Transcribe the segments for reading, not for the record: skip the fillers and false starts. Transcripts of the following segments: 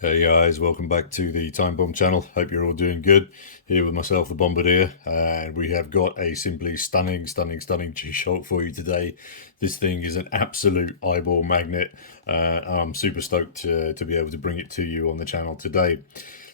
Hey guys, welcome back to the Time Bomb channel. Hope you're all doing good. Here with myself, the Bombardier, and we have got a simply stunning G-SHOCK for you today. This thing is an absolute eyeball magnet. I'm super stoked to be able to bring it to you on the channel today.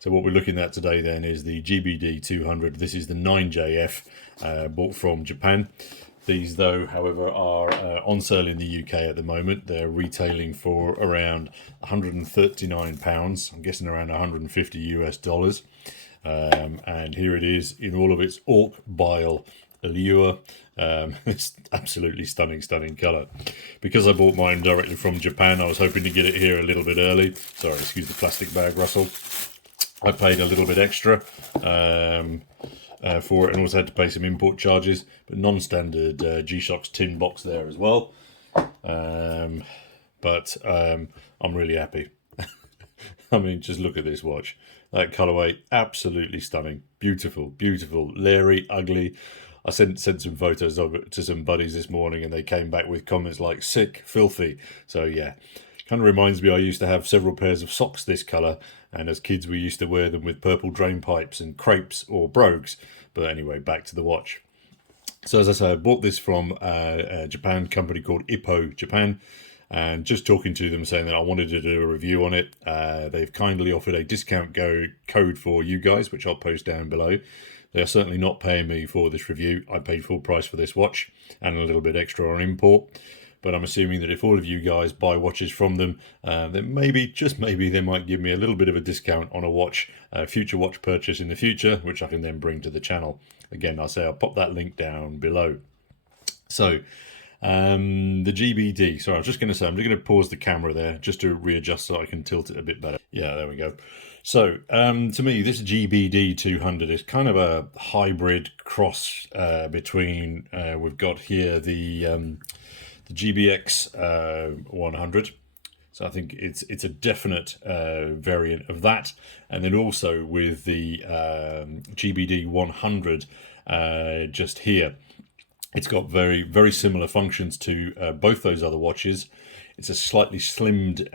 So what we're looking at today then is the GBD 200. This is the 9JF, bought from Japan. These, though, however, are on sale in the UK at the moment. They're retailing for around £139. I'm guessing around 150 US dollars. And here it is in all of its orc bile allure. It's absolutely stunning colour. Because I bought mine directly from Japan, I was hoping to get it here a little bit early. Sorry, excuse the plastic bag rustle. I paid a little bit extra for it, and also had to pay some import charges, but non-standard G-SHOCK's tin box there as well. But I'm really happy. I mean, just look at this watch. That colorway, absolutely stunning. Beautiful, leery, ugly. I sent some photos of it to some buddies this morning, and they came back with comments like sick, filthy. So yeah, kind of reminds me I used to have several pairs of socks this color, and as kids we used to wear them with purple drain pipes and crepes or brogues. But anyway, back to the watch. So as I say, I bought this from a Japan company called Ippo Japan, and just talking to them saying that I wanted to do a review on it. They've kindly offered a discount code for you guys, which I'll post down below. They are certainly not paying me for this review. I paid full price for this watch and a little bit extra on import. But I'm assuming that if all of you guys buy watches from them, then maybe, just maybe, they might give me a little bit of a discount on a watch, future watch purchase in the future, which I can then bring to the channel. Again, I'll pop that link down below. So, the GBD, sorry, I was just going to say, I'm just going to pause the camera there just to readjust so I can tilt it a bit better. Yeah, there we go. So, to me, this GBD 200 is kind of a hybrid cross between, we've got here the GBX 100. So I think it's a definite variant of that, and then also with the GBD 100 just here. It's got very similar functions to both those other watches. It's a slightly slimmed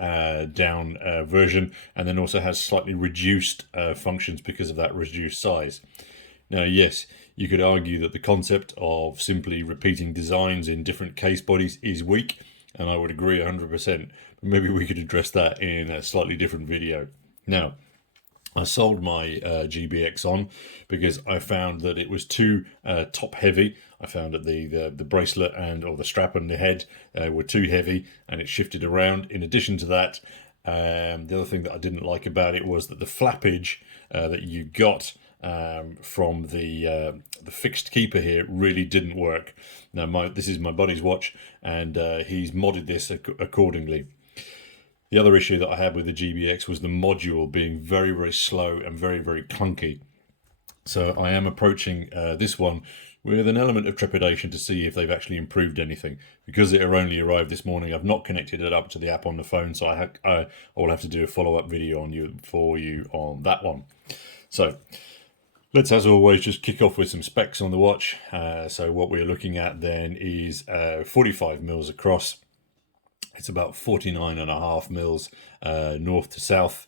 down version, and then also has slightly reduced functions because of that reduced size. Now, yes, you could argue that the concept of simply repeating designs in different case bodies is weak, and I would agree 100%. But maybe we could address that in a slightly different video. Now, I sold my GBX on because I found that it was too top heavy. I found that the bracelet or the strap and the head were too heavy, and it shifted around. In addition to that, the other thing that I didn't like about it was that the flappage that you got from the fixed keeper here really didn't work. Now, this is my buddy's watch, and he's modded this accordingly. The other issue that I had with the GBX was the module being very slow and very clunky. So I am approaching this one with an element of trepidation to see if they've actually improved anything. Because it only arrived this morning, I've not connected it up to the app on the phone, so I will have to do a follow-up video for you on that one. So let's, as always, just kick off with some specs on the watch. So what we're looking at then is 45 mils across. It's about 49.5 mils north to south.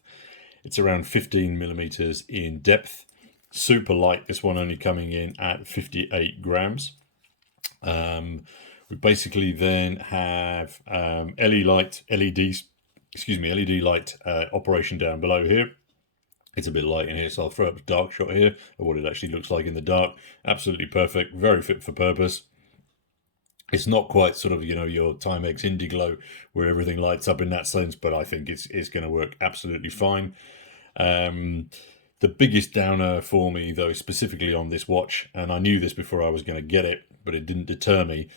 It's around 15 millimeters in depth. Super light, this one only coming in at 58 grams. We basically then have LED light operation down below here. It's a bit light in here, so I'll throw up a dark shot here of what it actually looks like in the dark. Absolutely perfect, very fit for purpose. It's not quite sort of, your Timex Indiglo where everything lights up in that sense, but I think it's going to work absolutely fine. The biggest downer for me, though, specifically on this watch, and I knew this before I was going to get it, but it didn't deter me,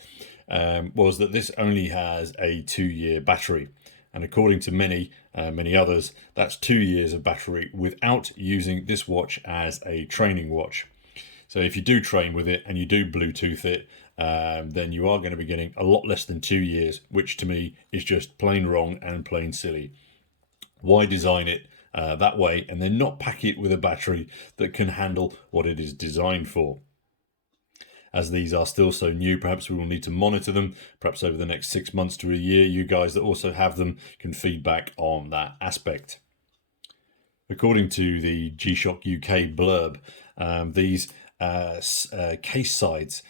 was that this only has a 2-year battery. And according to many others, that's 2 years of battery without using this watch as a training watch. So if you do train with it and you do Bluetooth it, then you are going to be getting a lot less than 2 years, which to me is just plain wrong and plain silly. Why design it that way and then not pack it with a battery that can handle what it is designed for? As these are still so new, perhaps we will need to monitor them. Perhaps over the next 6 months to a year, you guys that also have them can feedback on that aspect. According to the G-SHOCK UK blurb, these case sides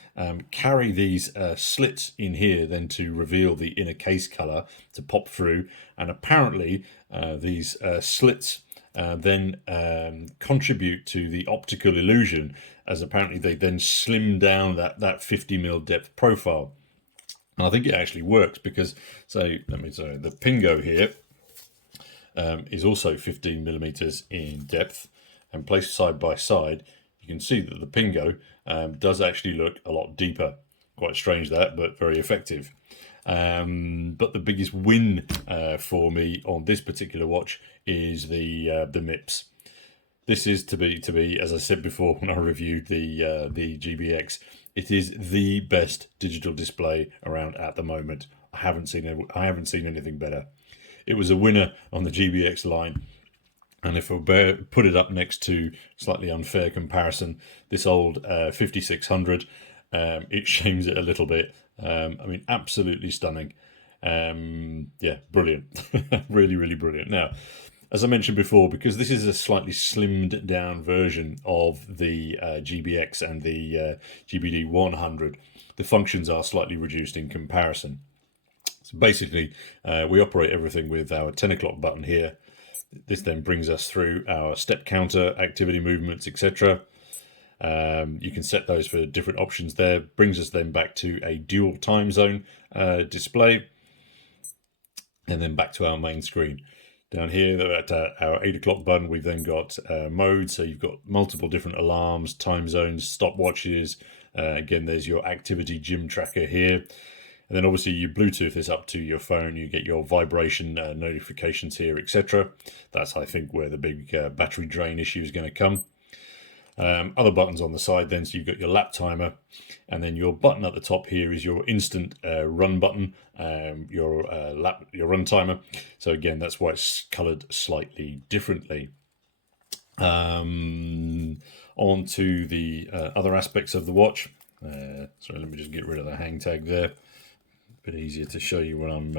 carry these slits in here then to reveal the inner case color to pop through, and apparently these slits then contribute to the optical illusion, as apparently they then slim down that 50mm depth profile. And I think it actually works because, so let me say, the Pingo here is also 15mm in depth, and placed side by side, you can see that the Pingo does actually look a lot deeper. Quite strange that, but very effective. But the biggest win for me on this particular watch is the MIPS. This is to be, as I said before when I reviewed the GBX, it is the best digital display around at the moment. I haven't seen anything better. It was a winner on the GBX line, and if I put it up next to, slightly unfair comparison, this old 5600, it shames it a little bit. I mean, absolutely stunning. Yeah, brilliant. Really, really brilliant. Now, as I mentioned before, because this is a slightly slimmed down version of the GBX and the GBD 100, the functions are slightly reduced in comparison. So basically, we operate everything with our 10 o'clock button here. This then brings us through our step counter, activity movements, etc. You can set those for different options there. Brings us then back to a dual time zone display, and then back to our main screen. Down here at our 8 o'clock button, we've then got mode. So you've got multiple different alarms, time zones, stopwatches. Again, there's your activity gym tracker here. And then obviously you Bluetooth this up to your phone. You get your vibration notifications here, etc. That's, I think, where the big battery drain issue is going to come. Other buttons on the side then, so you've got your lap timer, and then your button at the top here is your instant run button, your run timer. So again, that's why it's coloured slightly differently. On to the other aspects of the watch. Sorry, let me just get rid of the hang tag there. A bit easier to show you what I'm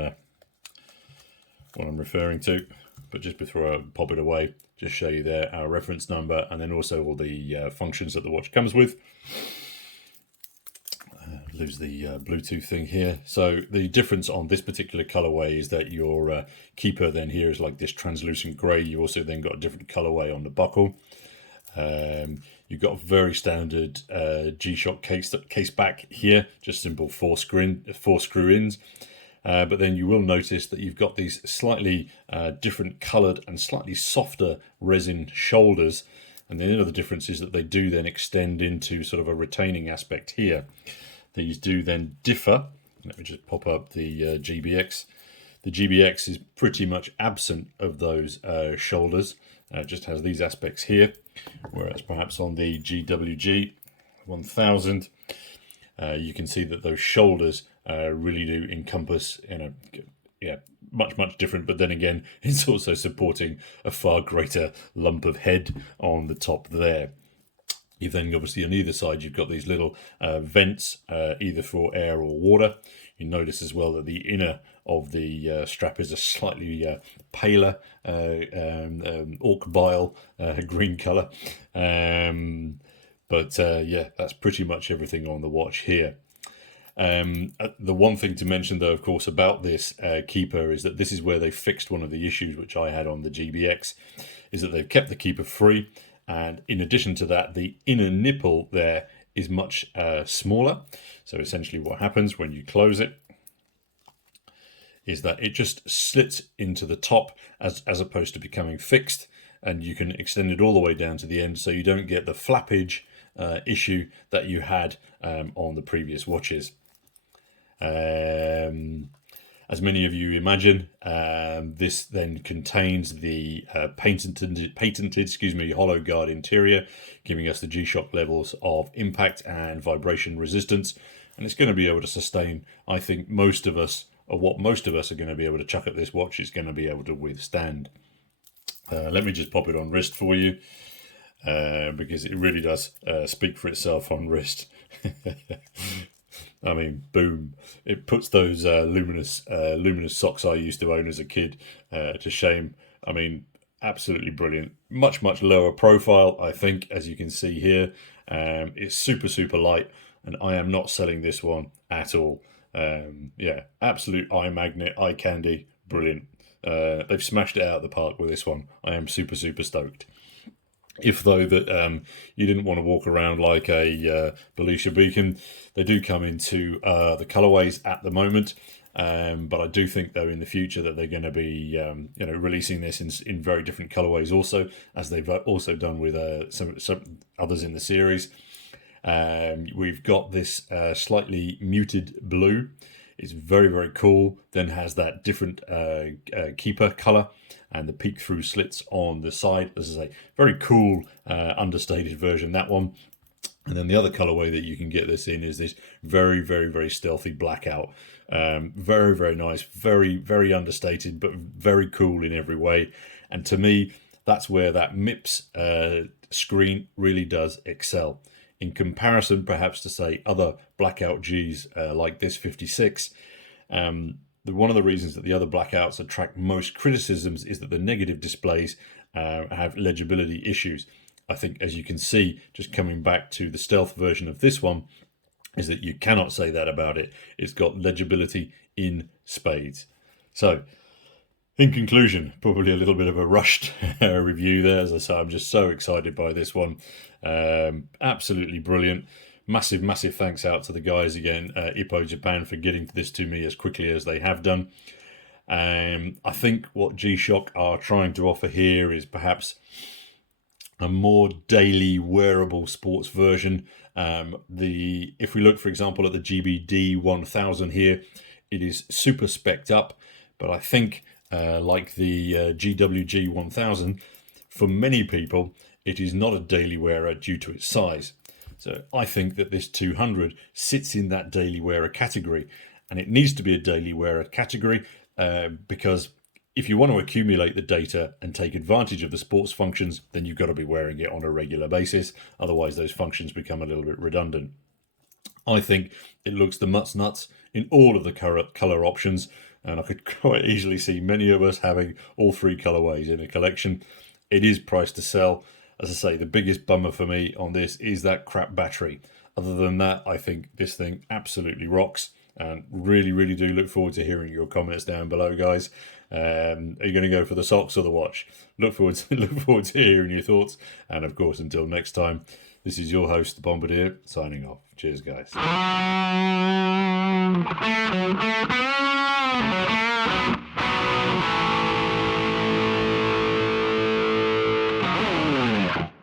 referring to. But just before I pop it away, just show you there our reference number, and then also all the functions that the watch comes with. Lose the Bluetooth thing here. So the difference on this particular colorway is that your keeper then here is like this translucent gray. You also then got a different colorway on the buckle. You've got a very standard G-SHOCK case back here, just simple four screw ins. But then you will notice that you've got these slightly different coloured and slightly softer resin shoulders. And the other difference is that they do then extend into sort of a retaining aspect here. These do then differ. Let me just pop up the GBX. The GBX is pretty much absent of those shoulders. It just has these aspects here. Whereas perhaps on the GWG 1000, you can see that those shoulders really do encompass, much different. But then again, it's also supporting a far greater lump of head on the top there. You've then obviously on either side, you've got these little vents, either for air or water. You notice as well that the inner of the strap is a slightly paler orc bile green colour. But yeah, that's pretty much everything on the watch here. The one thing to mention, though, of course, about this keeper is that this is where they fixed one of the issues which I had on the GBX, is that they've kept the keeper free. And in addition to that, the inner nipple there is much smaller. So essentially what happens when you close it is that it just slits into the top as opposed to becoming fixed. And you can extend it all the way down to the end, so you don't get the flappage issue that you had on the previous watches. As many of you imagine, this then contains the patented hollow guard interior, giving us the G-SHOCK levels of impact and vibration resistance. And it's going to be able to sustain, I think, most of us, or what most of us are going to be able to chuck at this watch is going to be able to withstand. Let me just pop it on wrist for you, because it really does speak for itself on wrist. I mean, boom! It puts those luminous socks I used to own as a kid to shame. I mean, absolutely brilliant. Much, much lower profile, I think, as you can see here. It's super, super light, and I am not selling this one at all. Yeah, absolute eye magnet, eye candy, brilliant. They've smashed it out of the park with this one. I am super, super stoked. If though that you didn't want to walk around like a Belisha beacon, they do come into the colorways at the moment. But I do think though in the future that they're going to be releasing this in very different colorways also, as they've also done with some others in the series. We've got this slightly muted blue. It's very, very cool. Then has that different keeper color and the peek through slits on the side. This is a very cool understated version, that one. And then the other colorway that you can get this in is this very, very, very stealthy blackout. Very, very nice, very, very understated, but very cool in every way. And to me, that's where that MIPS screen really does excel. In comparison, perhaps, to say other blackout Gs like this 56, one of the reasons that the other blackouts attract most criticisms is that the negative displays have legibility issues. I think, as you can see, just coming back to the stealth version of this one, is that you cannot say that about it. It's got legibility in spades. So, in conclusion, probably a little bit of a rushed review there. As I say, I'm just so excited by this one. Absolutely brilliant. Massive, massive thanks out to the guys again, Ippo Japan, for getting this to me as quickly as they have done. I think what G-SHOCK are trying to offer here is perhaps a more daily wearable sports version. If we look, for example, at the GBD 1000 here, it is super spec'd up, but I think like the GWG 1000, for many people, it is not a daily wearer due to its size. So I think that this 200 sits in that daily wearer category, and it needs to be a daily wearer category because if you want to accumulate the data and take advantage of the sports functions, then you've got to be wearing it on a regular basis. Otherwise, those functions become a little bit redundant. I think it looks the mutts nuts in all of the color options, and I could quite easily see many of us having all three colorways in a collection. It is priced to sell. As I say, the biggest bummer for me on this is that crap battery. Other than that, I think this thing absolutely rocks, and really, really do look forward to hearing your comments down below, guys. Are you going to go for the socks or the watch? Look forward to hearing your thoughts. And of course, until next time, this is your host, the Bombardier, signing off. Cheers, guys.